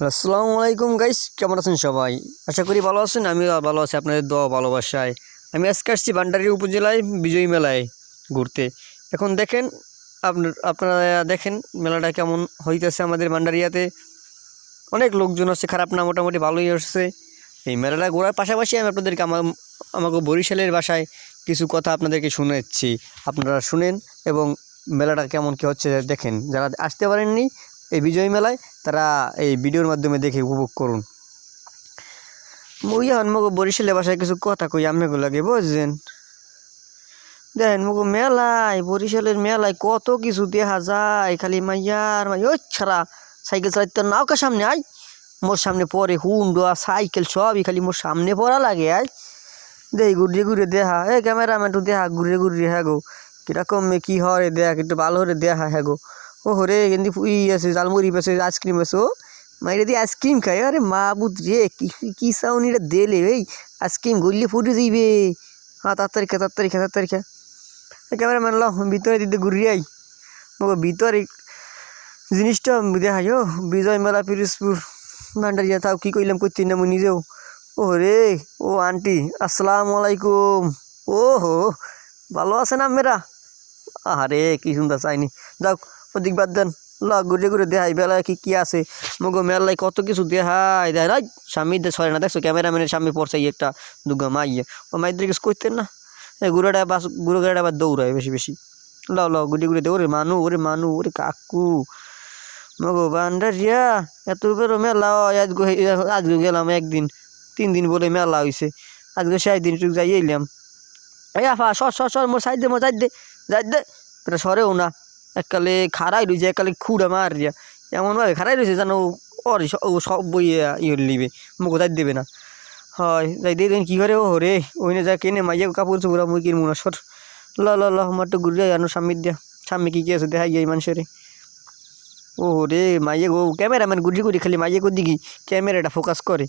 আসসালামু আলাইকুম গাইস, কেমন আছেন সবাই? আশা করি ভালো আছেন। আমিও ভালো আছি আপনাদের দোয়া ভালোবাসায়। আমি আজকে আসছি ভান্ডারী উপজেলায় বিজয়ী মেলায় ঘুরতে। এখন দেখেন, আপনারা দেখেন মেলাটা কেমন হইতেছে। আমাদের ভান্ডারিয়াতে অনেক লোকজন আসছে, খারাপ না, মোটামুটি ভালোই আসছে। এই মেলাটা ঘোরার পাশাপাশি আমি আপনাদেরকে আমাকে বরিশালের ভাষায় কিছু কথা আপনাদেরকে শুনাচ্ছি। আপনারা শুনেন এবং মেলাটা কেমন কী হচ্ছে দেখেন। যারা আসতে পারেননি এই বিজয় মেলায়, তারা এই ভিডিওর মাধ্যমে দেখে উপভোগ করুন। মুই এখন মগো বরিশালের ভাষায় কিছু কথা কই আপনাকে লাগে, বুঝছেন? দেখেন মগো মেলায়, বরিশালের মেলায় কত কিছু দেখা যায়। খালি মাইয়ার মাই ওই ছাড়া সাইকেল চালাইতে নাও কা সামনে আয়, মোর সামনে পরে হুন্ডা সাইকেল সবই খালি মোর সামনে পড়া লাগে। আয় দেখ ঘুরে ঘুরে দেখা, ক্যামেরাম্যান একটু দেখা ঘুরে ঘুরে। হ্যাঁ গো, কিরকম কি হরে দেখ, একটু ভালো হরে দেখা। হ্যাঁ গো, ও হরে কিন্তু আছে, জালমুড়ি আছে, আইসক্রিম আছে। ও মাইরে দিয়ে আইসক্রিম খাই, আরে মা বুধ রে, কি কি সাউনিটা দেলে এই আইসক্রিম গড়লে ফুটে যাইবে। হ্যাঁ তাড়াতাড়ি খা, তাড়াতাড়ি খা, তাড়াতাড়ি খা। ক্যামেরাম্যান ল ভিতরে দিতে ঘুরি আই, ভিতরে জিনিসটা দেখাই। ও বিজয় মেলা পিরোজপুর ভান্ডারিয়া, তাও কি কইলাম করতে না মুই নিজেও। ও রে, ও আন্টি আসসালামু আলাইকুম। ও হো, ভালো আছেন আপনারা? আরে কি সুন্দর চাইনি। যাক ওদিক বাদ দেন, ল ঘুরে ঘুরে দেখাই বেলায় কি কি আছে। মগো মেলায় কত কিছু দেখাই দেয় রাই। স্বামী সরে না, দেখছো ক্যামেরাম্যানের সামনে পড়ছে একটা দুগা মাইয়ে। ও মাইদের কিছু করতেন না, ঘুরেটা বাস ঘুরে ঘুরেটা আবার দৌড়ায় বেশি বেশি। লাও লাও ঘুরে ঘুরে দে। ওরে মানু, ওরে মানু, ওরে কাকু। মগো ভান্ডারিয়া এত বড় মেলা হয়। আজকে গেলাম একদিন, 3 দিন বলে মেলা হয়েছে। আজকে 6 দিন একটু যাই এলাম। এই আফা সর সর সর, মোর সাইড দে, মোর সাইড দে, যাই দে। এটা সরেও না, এককালে খাড়াই রয়েছে, এককালে খুঁড়া মার রিয়া এমনভাবে খাড়াই রয়েছে যেন ওর ও সব বই ইয়ে নিবে, মুখো যাই দেবে না। হয় যাই দিয়ে দেন কী করে। ও রে ওইনে যা কেনে মাইয়া কাপড় চোপড়া মুই কিনবো না, সর। ল ল ল আমার একটু ঘুরে আনো সামনের দিয়া, সামনে কী কী আছে দেখাই যাই মানুষের। ও রে মাইয়ে গো, ক্যামেরাম্যান গুড়ি গুড়ি খালি মাইয়ে গো দিকে ক্যামেরাটা ফোকাস করে।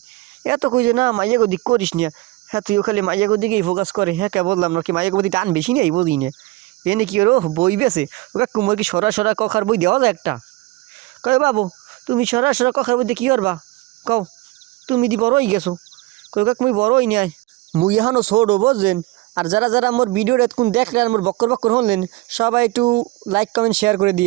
এত কই যে না মাইয়ে গো দিক করিস না। হ্যাঁ তুইও খালি মাইয়ে গো দিকেই ফোকাস করে। হ্যাঁ কে বললাম না কি মাইয়ে গো দিকে টান বেশি নেই, বলি না। এনে কি ওর বই বেছে ওকে কুমোর কি সরা সরা কখার বই দেওয়া যায় একটা? কয় বাবু তুমি সরা সরা কখার বই দিয়ে কী করবা কও? তুমি দি বড়ই গেছো। কই কাক মুই বড়ই নাই, মুই এখনও ছোট, বুঝছেন? আর যারা যারা আমার ভিডিওটা কোন দেখলেন, আমার বক্কর বক্কর হলেন, সবাই একটু লাইক কমেন্ট শেয়ার করে দিয়ে